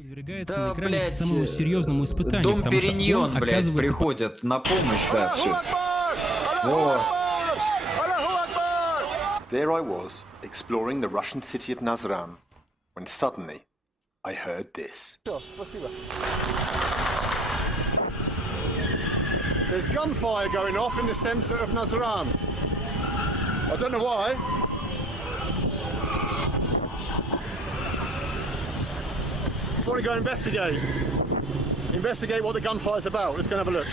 подвергается Да, на экране блядь, самому серьезному испытанию. Дом потому что Периньон, он, блядь, оказывается, приходят на помощь, да, все. There I was, exploring the Russian city of Nazran, when suddenly I heard this. There's gunfire going off in the center of Nazran. I don't know why. I want to go investigate. Investigate what the gunfire's about. Let's go and have a look.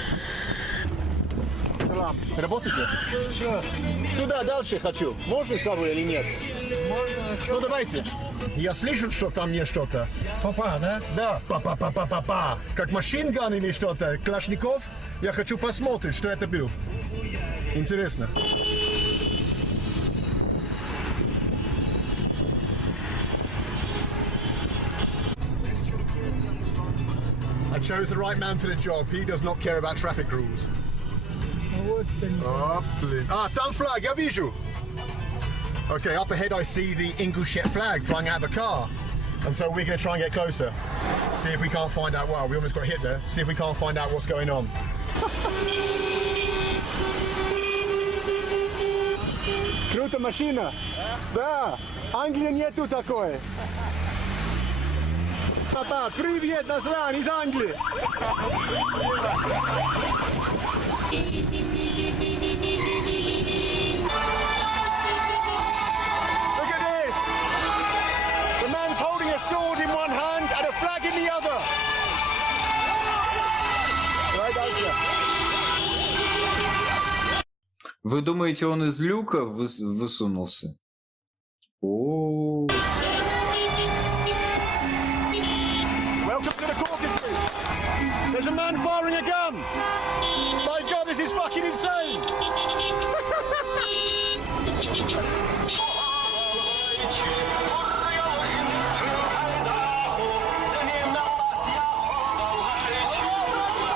Салам. Работаете? Да. Туда дальше хочу. Можно с тобой или нет? Можно. Ну давайте. Я слышу, что там есть что-то. Папа, да? Да. Па-па-па-па-па-па. Как машинган или что-то. Клашников. Я хочу посмотреть, что это был. Интересно. I chose the right man for the job. He does not care about traffic rules. Oh, blin. Ah, down flag, я вижу. Okay, up ahead I see the Ingushet flag flying out of the car. And so we're going to try and get closer. See if we can't find out, wow, we almost got hit there. See if we can't find out what's going on. Круто машина. Да, Англии нету такой. Папа, привет, Назран из Англии. Look at this. The man's holding a sword in one hand and a flag in the other. Вы думаете, он из люка высунулся? О. Welcome to the Caucasus. There's a man firing a gun. My God, this is fucking insane.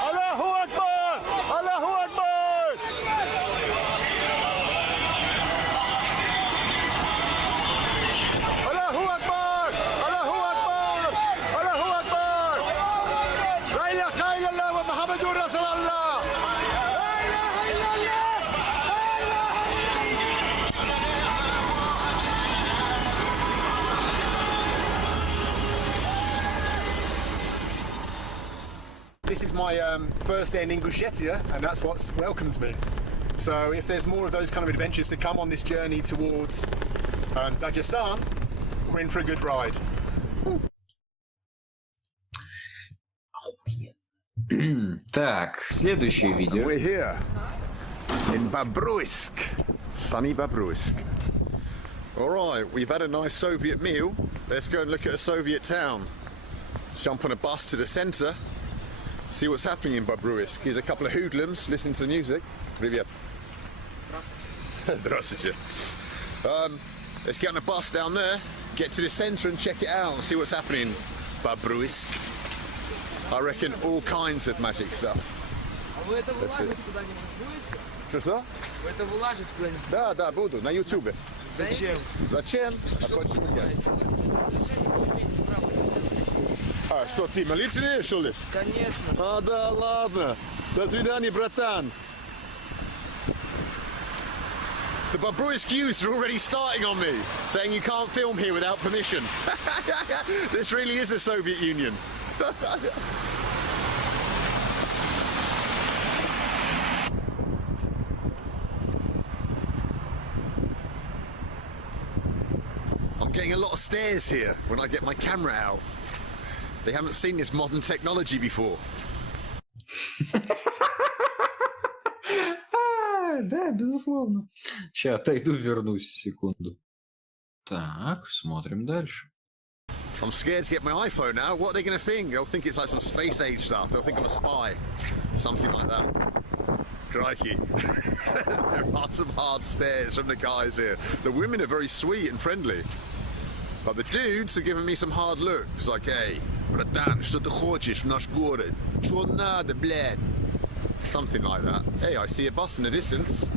Allahu Akbar! Allahu Akbar! Allahu Akbar! Allahu Akbar! Allahu Akbar! La ilaha illallah wa Muhammadur Rasulullah! This is my first day in Ingushetia, and that's what's welcomed me. So if there's more of those kind of adventures to come on this journey towards Dagestan, we're in for a good ride. Так, следующее видео. We're here in Babruisk, sunny Babruisk. All right, we've had a nice Soviet meal. Let's go and look at a Soviet town. Jump on a bus to the centre. See what's happening in Babruisk. Here's a couple of hoodlums listening to music. Привет. Здравствуйте. Let's get on a bus down there, get to the centre and check it out and see what's happening in Babruisk. I reckon all kinds of magic stuff. А вы это вылаживать куда-нибудь будете? Что? Вы это вылаживать куда-нибудь? Да, да, буду, на ютубе. Зачем? Зачем? А хочешь меня? А, что, ты милиция, что ли? Конечно. А, да, ладно. До свидания, братан. The Babruisk youths are already starting on me, saying you can't film here without permission. This really is the Soviet Union. I'm getting a lot of stares here when I get my camera out. They haven't seen this modern technology before. Да, безусловно. Сейчас отойду, вернусь, секунду. Так, смотрим дальше. I'm scared to get my iPhone out. What are they going to think? They'll think it's like some space age stuff. They'll think I'm a spy. Something like that. Crikey. There are some hard stares from the guys here. The women are very sweet and friendly. But the dudes are giving me some hard looks. Like, hey, братан, что ты хочешь в наш город? Что надо, блядь? Something like that. Hey, I see a bus in the distance.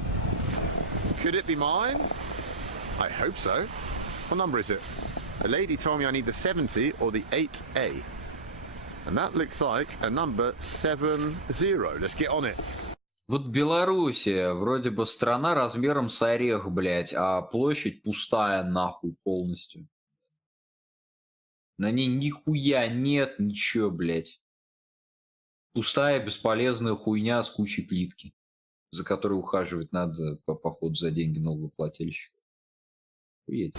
Could it be mine? I hope so. What number is it? A lady told me I need the 70 or the 8A. And that looks like a number 70. Let's get on it. Вот Белоруссия, вроде бы страна размером с орех, блядь, а площадь пустая нахуй полностью. На ней нихуя нет, ничего, блядь. Пустая, бесполезная хуйня с кучей плитки, за которой ухаживать надо, походу, за деньги налогоплательщиков. Охуеть.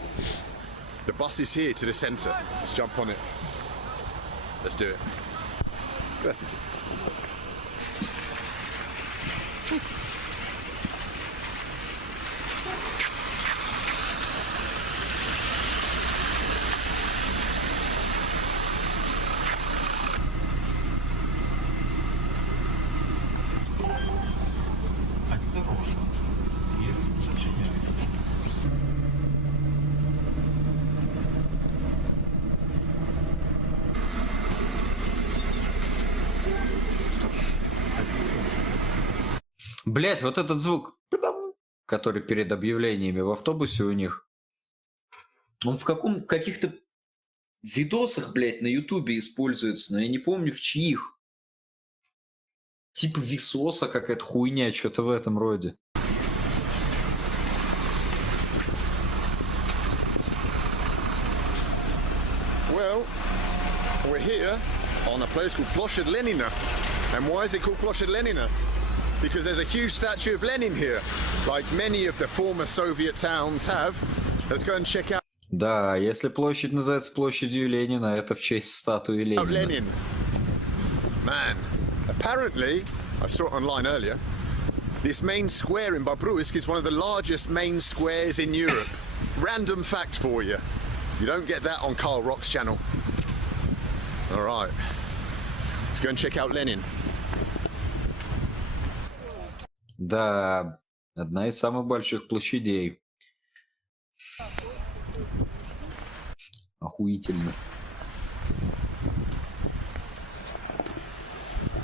The bus is here to the centre. Let's jump on it. Let's do it. Здравствуйте. Блять, вот этот звук, который перед объявлениями в автобусе у них, он в каких-то видосах, блядь, на ютубе используется, но я не помню в чьих. Типа Висоса какая-то хуйня, что-то в этом роде. Well, we're here on a place called Ploshad Lenina. And why is it called Ploshad Lenina? Because there's a huge statue of Lenin here, like many of the former Soviet towns have. Let's go and check out Да, если площадь называется площадью Ленина, это в честь статуи Ленина. Lenin. Man, apparently, I saw it online earlier, this main square in Babruisk is one of the largest main squares in Europe. Random fact for you. You don't get that on Carl Rock's channel. All right, let's go and check out Lenin. Да, одна из самых больших площадей. Охуительно.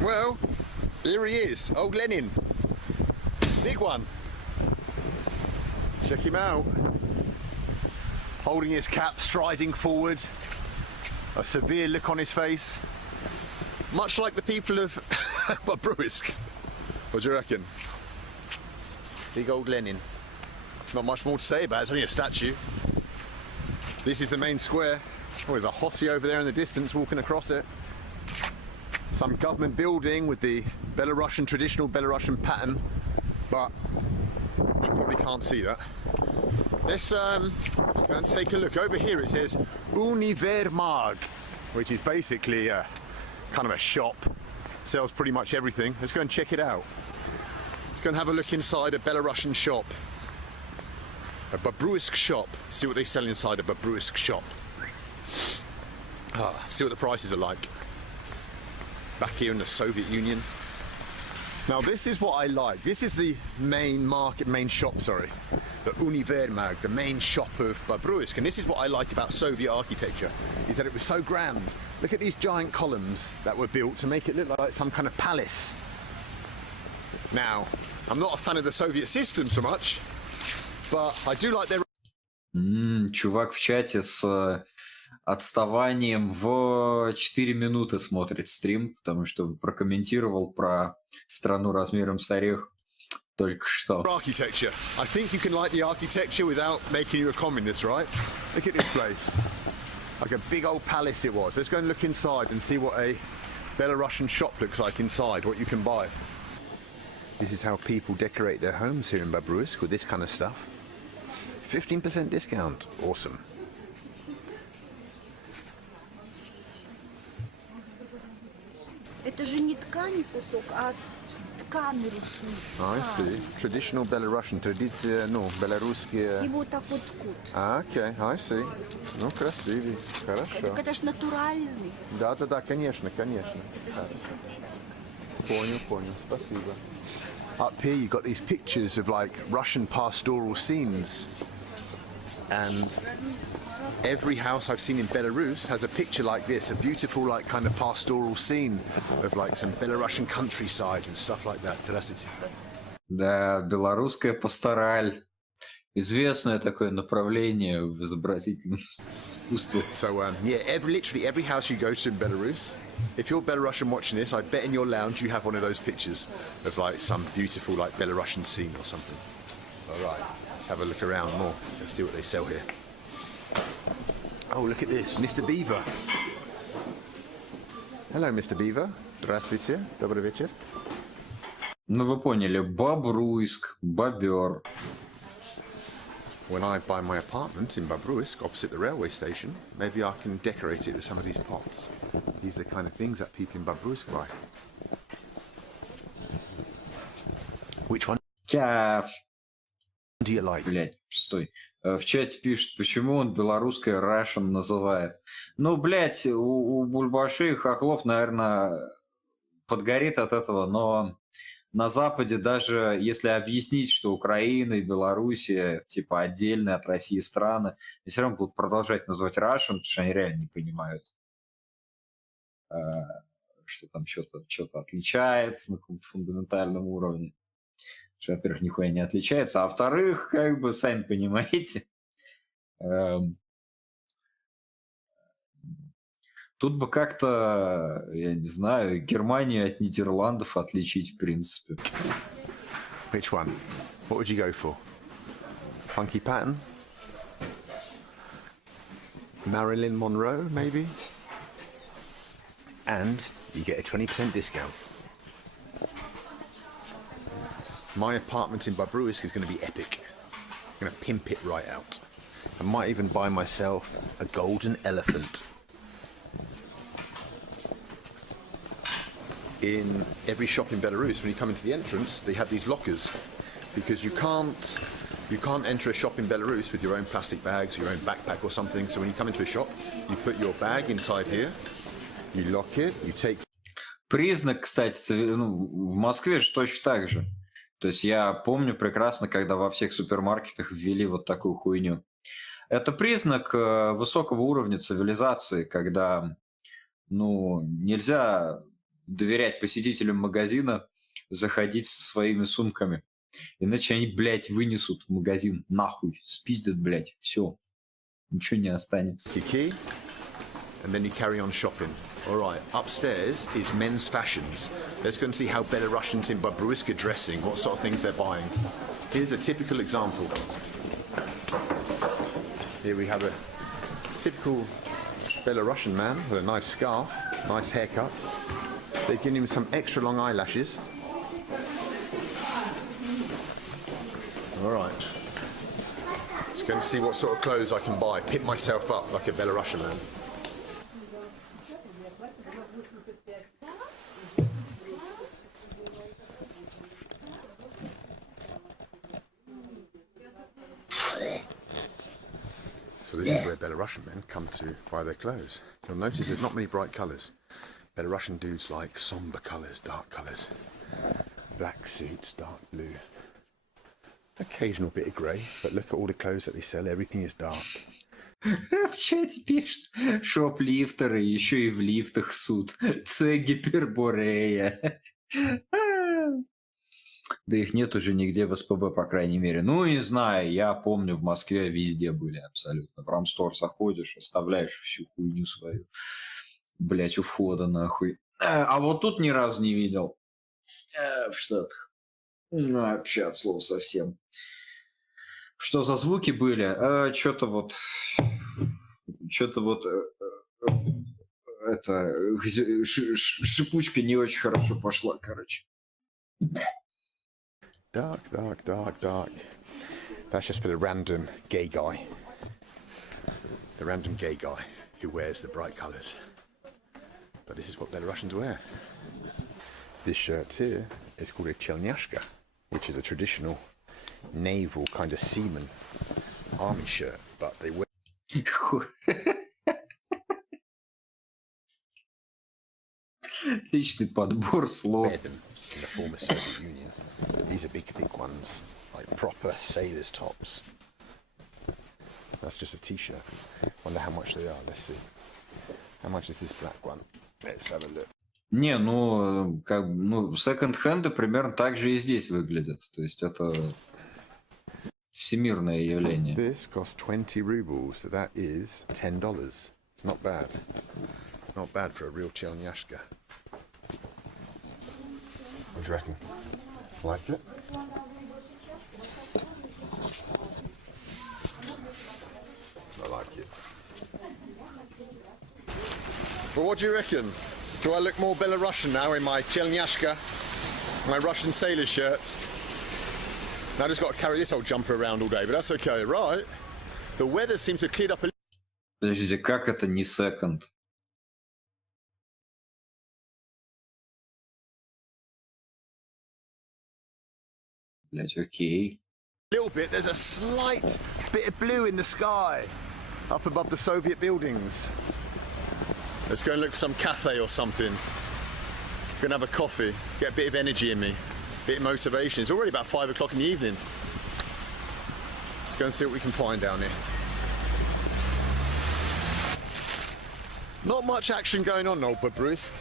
Well, here he is, old Lenin. Big one. Check him out. Holding his cap, striding forward. A severe look on his face. Much like the people of Babruisk. What do you reckon? Big old Lenin. Not much more to say about it, it's only a statue. This is the main square. Oh, there's a horsey over there in the distance walking across it. Some government building with the Belarusian, traditional Belarusian pattern, but you probably can't see that. Let's go and take a look. Over here it says uebermarginal, which is basically kind of a shop. Sells pretty much everything. Let's go and check it out. Let's go and have a look inside a Belarusian shop. A Babruisk shop. See what they sell inside a Babruisk shop. See what the prices are like. Back here in the Soviet Union. Now this is what I like. This is the main shop, the Uebermarginal, the main shop of Babruisk. And this is what I like about Soviet architecture, is that it was so grand. Look at these giant columns that were built to make it look like some kind of palace. Now, I'm not a fan of the Soviet system so much, but I do like their... Чувак в чате с отставанием в 4 минуты смотрит стрим, потому что прокомментировал про страну размером с орех только что. Architecture. I think you can like the architecture without making you a communist, right? Look at this place. Like a big old palace it was. Let's go and look inside and see what a Belarusian shop looks like inside, what you can buy. This is how people decorate their homes here in Babruisk with this kind of stuff. 15% discount. Awesome. Это же не ткани кусок, а ткани рушник. I see. Traditional Belarusian, традиция, ну, белорусские. И вот так вот ткут. Okay, I see. Ну, красивый. Хорошо. Это ж натуральный. Да, конечно. Понял, спасибо. Up here you got these pictures of like Russian pastoral scenes. And every house I've seen in Belarus has a picture like this, a beautiful like kind of pastoral scene of like some Belarusian countryside and stuff like that. Здравствуйте. Да, белорусская пастораль. Известное такое направление в изобразительном искусстве. So, yeah, literally every house you go to in Belarus, if you're Belarusian watching this, I bet in your lounge you have one of those pictures of like some beautiful like Belarusian scene or something. All right, let's have a look around more. Let's see what they sell here. Oh, look at this, Mr. Beaver. Hello, Mr. Beaver. Здравствуйте. Добрый вечер. Ну вы поняли, Бобруйск, бобер. When I buy my apartment in Babruisk, opposite the railway station, maybe I can decorate it with some of these pots. These are the kind of things that people in Babruisk buy. Which one Тяф. do you like? Блять, стой. В чате пишут, почему он белорусское Russian называет. Ну, блять, у бульбаши и хохлов, наверное, подгорит от этого, но на Западе даже если объяснить, что Украина и Белоруссия типа отдельные от России страны, все равно будут продолжать называть Russian, потому что они реально не понимают, что там что-то отличается на каком-то фундаментальном уровне. Что, во-первых, нихуя не отличается, а во-вторых, как бы, сами понимаете, тут бы как-то, я не знаю, Германию от Нидерландов отличить, в принципе. Which one? What would you go for? Funky pattern? Marilyn Monroe, maybe? And you get a 20% discount. My apartment in Babruisk is going to be epic. I'm going to pimp it right out. I might even buy myself a golden elephant. In every shop in Belarus, when you come into the entrance, they have these lockers because you can't enter a shop in Belarus with your own plastic bags, your own backpack or something. So when you come into a shop, you put your bag inside here, you lock it, you take. Признак, кстати, ну, в Москве же точно так же. То есть я помню прекрасно, когда во всех супермаркетах ввели вот такую хуйню. Это признак высокого уровня цивилизации, когда, ну, нельзя доверять посетителям магазина заходить со своими сумками. Иначе они, блядь, вынесут магазин нахуй, спиздят, блядь, все. Ничего не останется. And then you carry on shopping. All right, upstairs is men's fashions. Let's go and see how Belarusians in Babruisk are dressing, what sort of things they're buying. Here's a typical example. Here we have a typical Belarusian man with a nice scarf, nice haircut. They've given him some extra long eyelashes. All right. Let's go and see what sort of clothes I can buy. Pit myself up like a Belarusian man. So this is where Belarusian men come to buy their clothes. You'll notice there's not many bright colours. Belarusian dudes like somber colours, dark colours. Black suits, dark blue. Occasional bit of grey, but look at all the clothes that they sell, everything is dark. В чате пишут, шоплифтеры еще и в лифтах суд. Це гиперборея. Да их нет уже нигде в СПБ, по крайней мере. Ну, не знаю, я помню, в Москве везде были абсолютно. В Рамстор заходишь, оставляешь всю хуйню свою. Блять, у входа нахуй. А вот тут ни разу не видел. В Штатах. Ну, вообще от слова совсем. Что за звуки были? Что-то вот... Это... Шипучка не очень хорошо пошла, короче. Dark, dark, dark, dark. That's just for the random gay guy. The random gay guy who wears the bright colours. But this is what Belarusians wear. This shirt here is called a chelnyashka, which is a traditional naval kind of seaman army shirt, but they wear... Отличный подбор слов. them in the former Soviet Union. These are big, thick ones, like proper sailors' tops. That's just a t-shirt. Wonder how much they are. Let's see. How much is this black one? Let's have a look. Не, ну, как, ну, секонд-хенды примерно так же и здесь выглядят. То есть это всемирное явление. This costs 20 rubles, so that is $10. It's not bad. Not bad for a real chelnyashka. What do you reckon? Like it? I like it. Well, what do you reckon? Do I look more Belarusian now in my chelnyashka, my Russian sailor shirt? Now I just got to carry this old jumper around all day, but that's okay, right? The weather seems to have cleared up a little. Подождите, как это не секонд? Блять, окей. Little bit. There's a slight bit of blue in the sky up above the Soviet buildings. Let's go and look at some cafe or something. Gonna have a coffee, get a bit of energy in me, bit of motivation. It's already about 5 o'clock in the evening. Let's go and see what we can find down here. Not much action going on, old Bobruisk.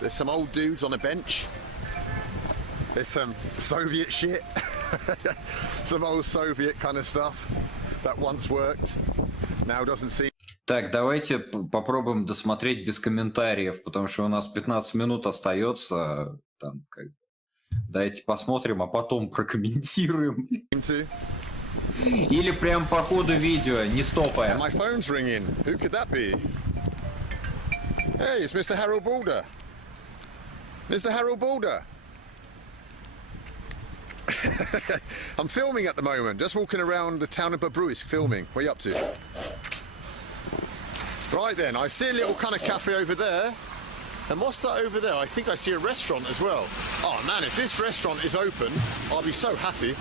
There's some old dudes on a bench. There's some Soviet shit. Some old Soviet kind of stuff that once worked, now doesn't seem. Так, давайте попробуем досмотреть без комментариев, потому что у нас 15 минут остается. Там, как... Давайте посмотрим, а потом прокомментируем. Или прям по ходу видео, не стопая. My phone's ringing. Who could that be? Hey, it's Mr. Harold Balder. Mr. Harold Balder. I'm filming at the moment, just walking around the town of Bobruisk filming. What are you up to? Right then, I see a little kind of cafe over there. And what's that over there? I think I see a restaurant as well. Oh man, if this restaurant is open, I'll be so happy.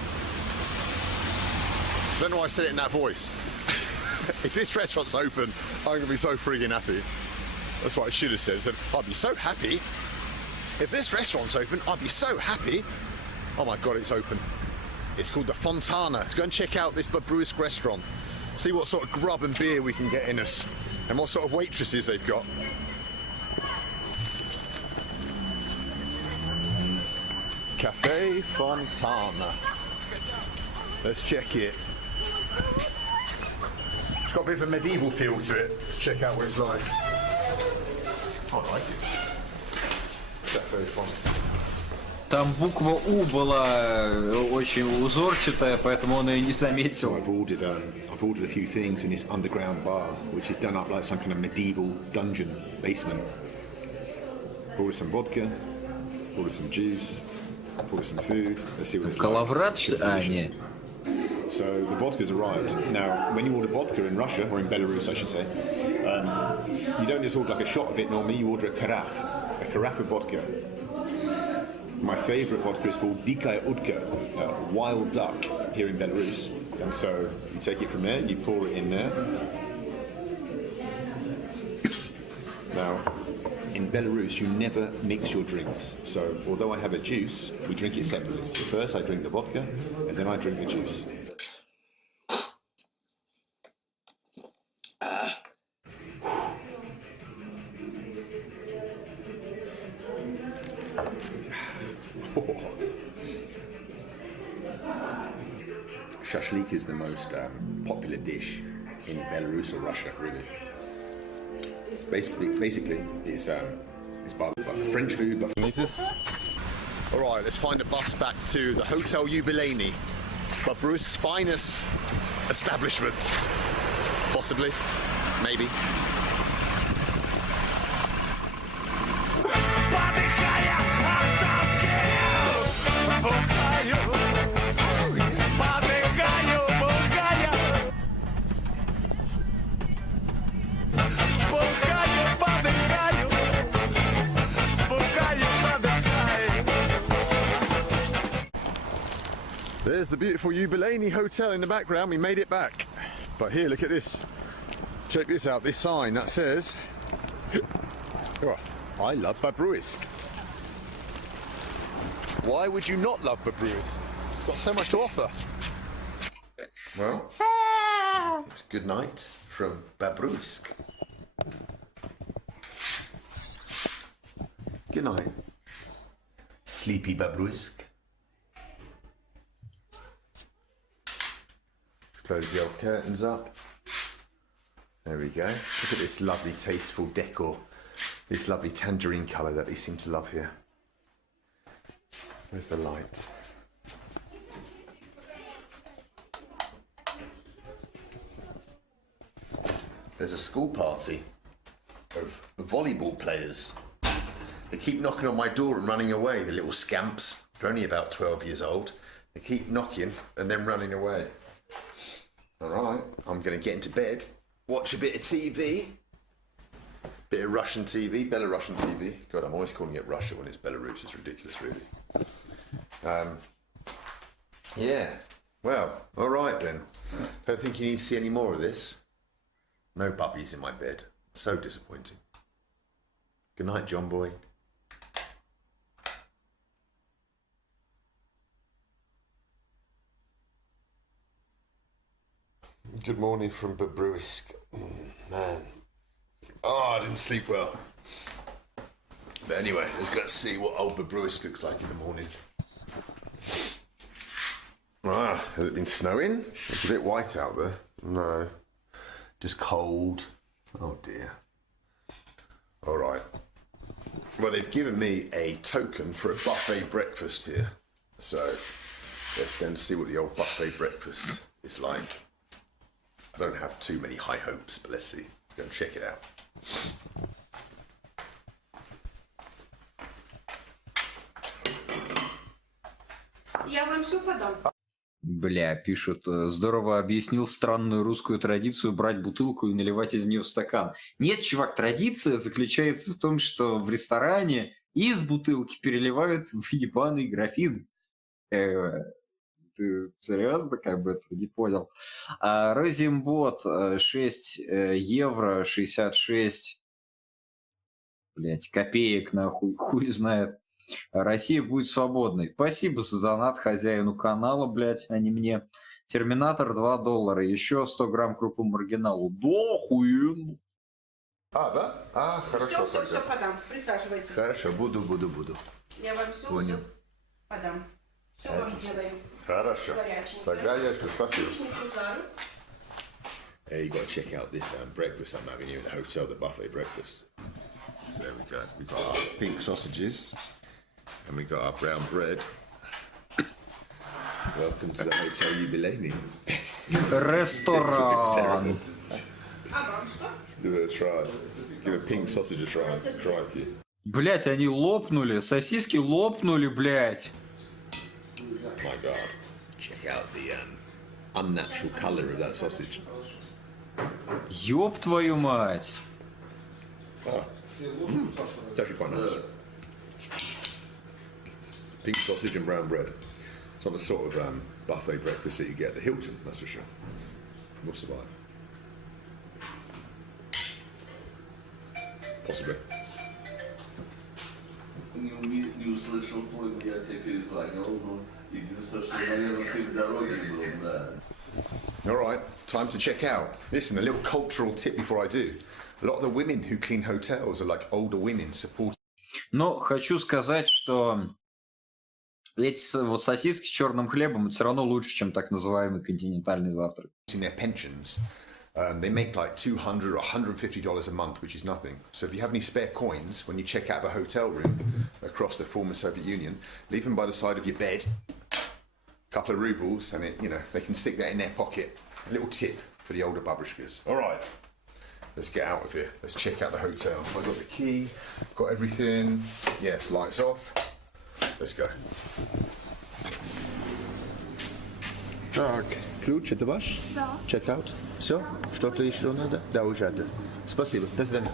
I don't know why I said it in that voice. If this restaurant's open, I'm gonna be so friggin' happy. That's what I should have said. I said, I'll be so happy. If this restaurant's open, I'll be so happy. Oh my god, it's open. It's called the Fontana. Let's go and check out this Bobruisk restaurant. See what sort of grub and beer we can get in us. And what sort of waitresses they've got. Cafe Fontana. Let's check it. It's got a bit of a medieval feel to it. Let's check out what it's like. I like it. Cafe Fontana. Там буква У была очень узорчатая, поэтому он ее не заметил. So I've ordered a few things in this underground bar, which is done up like some kind of medieval dungeon basement. Ordered some vodka, ordered some juice, ordered some food. Let's see what it's Калаврат, like. что ли? Нет. So the vodka's arrived. Now, when you order vodka in Russia, or in Belarus, I should say, you don't just order like a shot of it normally. You order a carafe of vodka. My favourite vodka is called Dikaya Udka, wild duck, here in Belarus. And so you take it from there, you pour it in there. Now, in Belarus, you never mix your drinks. So although I have a juice, we drink it separately. So first I drink the vodka, and then I drink the juice. Shashlik is the most popular dish in Belarus or Russia, really. Basically, it's French food, but All right, let's find a bus back to the Hotel Jubileni, Bobruisk's finest establishment. Possibly, maybe. There's the beautiful Jubileni Hotel in the background. We made it back. But here, look at this. Check this out, this sign that says, oh, I love Bobruisk. Why would you not love Bobruisk? It's got so much to offer. Well, it's good night from Bobruisk. Good night, sleepy Bobruisk. Close the old curtains up. There we go. Look at this lovely, tasteful decor. This lovely tangerine colour that they seem to love here. Where's the light? There's a school party of volleyball players. They keep knocking on my door and running away, the little scamps. They're only about 12 years old. They keep knocking and then running away. All right, I'm going to get into bed, watch a bit of TV. Bit of Russian TV, Belarusian TV. God, I'm always calling it Russia when it's Belarus. It's ridiculous, really. Yeah, well, all right then. Don't think you need to see any more of this. No puppies in my bed. So disappointing. Good night, John boy. Good morning from Bobruisk. Man. Oh, I didn't sleep well. But anyway, let's go and see what old Bobruisk looks like in the morning. Ah, has it been snowing? It's a bit white out there. No. Just cold. Oh dear. All right. Well, they've given me a token for a buffet breakfast here. So let's go and see what the old buffet breakfast is like. I don't have too many high hopes, but let's see. Let's go and check it out. Я вам все подам. Бля, пишут, здорово объяснил странную русскую традицию брать бутылку и наливать из нее в стакан. Нет, чувак, традиция заключается в том, что в ресторане из бутылки переливают в ебаный графин. Ты серьезно как бы это не понял? Розимбот 6 евро 66, блять, копеек нахуй, хуй знает. Россия будет свободной. Спасибо за донат хозяину канала, блять, а не мне. Терминатор $2. Еще 100 грамм крупы маргиналу. Да, охуенно. Да? Хорошо. Все подам. Присаживайтесь. Хорошо, буду. Я вам все подам. Все вам сделаю. Хорошо. Горяченькое. Тогда я спасибо. Яичницу жару. You got to check out this breakfast I'm having here in the hotel, the buffet breakfast. So there we go. We've got our pink sausages and we've got our brown bread. Welcome to the hotel юбилейный. Ресторан. Give it a try. Give a pink sausage a try. Crikey. Блять, они лопнули. Сосиски лопнули, блять. My God. Check out the unnatural colour of that sausage. Ёб твою мать. Oh. It's actually quite nice. Pink sausage and brown bread. It's not the sort of buffet breakfast that you get at the Hilton, that's for sure. We'll survive. Possibly. Не услышал твой, я тебе перезвонил, но единственное, что, наверное, ты в дороге был, да. All right, time to check out. Listen, a little cultural tip before I do. A lot of the women who clean hotels are like older women supporting. Но хочу сказать, что эти вот сосиски с черным хлебом это все равно лучше, чем так называемый континентальный завтрак. Their pensions. They make like $200 or $150 a month, which is nothing. So if you have any spare coins when you check out of a hotel room across the former Soviet Union, leave them by the side of your bed. A couple of rubles, and they can stick that in their pocket. A little tip for the older babushkas. All right, let's get out of here. Let's check out the hotel. I've got the key, got everything. Yes, lights off. Let's go. Так, ключ это ваш? Да. Чек-аут? Все? Что-то еще надо? Да, уже это. Спасибо. До свидания.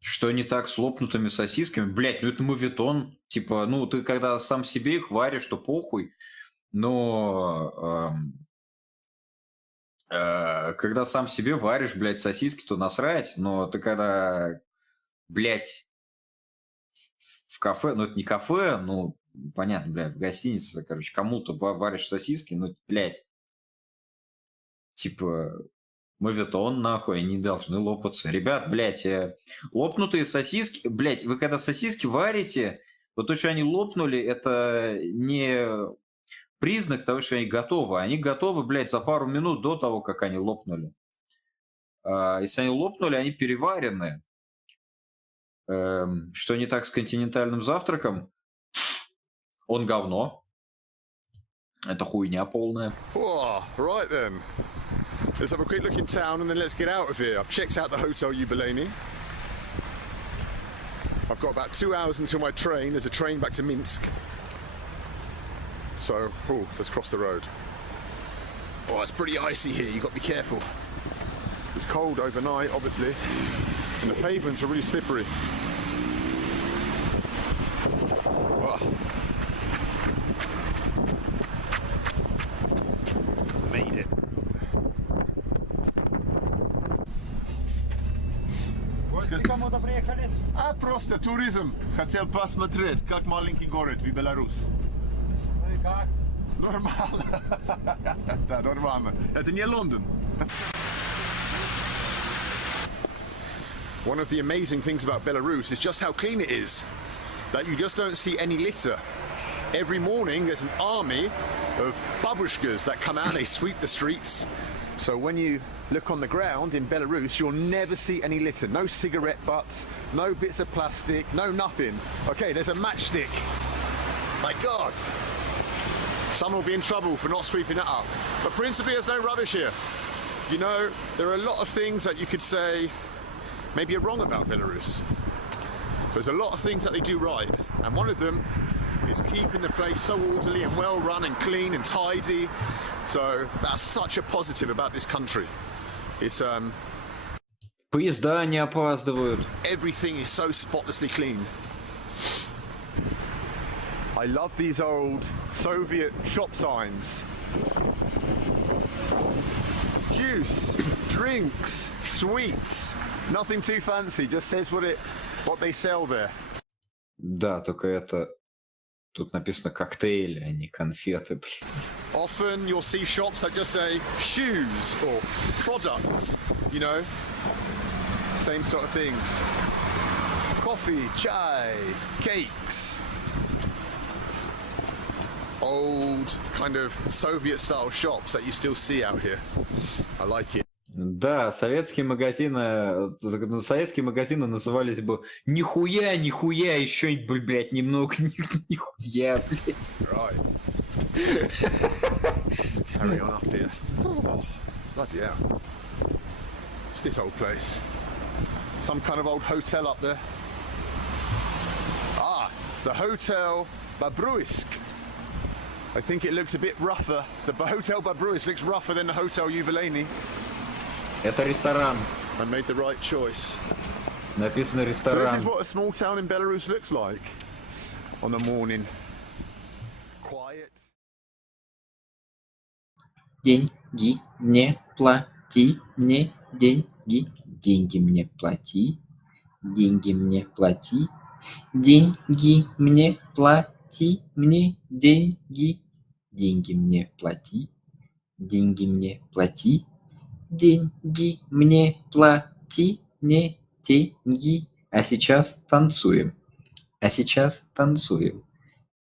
Что не так с лопнутыми сосисками? Блять, ну это моветон. Типа, ну ты когда сам себе их варишь, то похуй. Но когда сам себе варишь, блядь, сосиски, то насрать. Но ты когда, блядь, в кафе, ну это не кафе, ну понятно, блядь, в гостинице, короче, кому-то варишь сосиски, ну, блядь, типа, моветон, нахуй, они должны лопаться. Ребят, блядь, лопнутые сосиски, блядь, вы когда сосиски варите, вот то, что они лопнули, это не признак того, что они готовы. Они готовы, блядь, за пару минут до того, как они лопнули. Если они лопнули, они переварены. Что не так с континентальным завтраком? Он говно. Это хуйня полная. Oh, right then. Let's have a quick look in town and then let's get out of here. I've checked out the Hotel Ubeleni. I've got about 2 hours until my train. There's a train back to Minsk. So, let's cross the road. Oh, it's pretty icy here. You've got to be careful. It's cold overnight, obviously, and the pavements are really slippery. Oh. Made it. Кому-то приехали? А просто туризм. Хотел посмотреть, как маленький город в Беларусь. Ну и как? Нормально. Да, нормально. Это не Лондон. One of the amazing things about Belarus is just how clean it is. That you just don't see any litter. Every morning there's an army of babushkas that come out and they sweep the streets. So when you look on the ground in Belarus, you'll never see any litter. No cigarette butts, no bits of plastic, no nothing. Okay, there's a matchstick. My God. Someone will be in trouble for not sweeping it up. But principally there's no rubbish here. You know, there are a lot of things that you could say maybe are wrong about Belarus. There's a lot of things that they do right. And one of them is keeping the place so orderly and well run and clean and tidy. So that's such a positive about this country. It's Поезда не опаздывают. everything is so spotlessly clean. I love these old Soviet shop signs. Juice, drinks, sweets. Nothing too fancy, just says what they sell there. Да, только это... Тут написано коктейли, а не конфеты, блядь. Often you'll see shops that just say shoes or products, you know? Same sort of things. Coffee, chai, cakes. Old kind of Soviet style shops that you still see out here. I like it. Да, советские магазины назывались бы нихуя, еще, блядь, немного, нихуя, блядь. Right. Let's carry on up here. Oh, bloody hell. What's this old place? Some kind of old hotel up there. Ah, it's the Hotel Babruisk. I think it looks a bit rougher. The Hotel Babruisk looks rougher than the Hotel Ubeleni. Это ресторан. I made the right choice. Написано So this ресторан. is what a small town in Belarus looks like on the morning. Quiet. Деньги мне плати, мне деньги, деньги мне плати, деньги мне плати, деньги мне плати, мне деньги, деньги мне плати, деньги мне плати, деньги мне плати, мне деньги. А сейчас танцуем, а сейчас танцуем.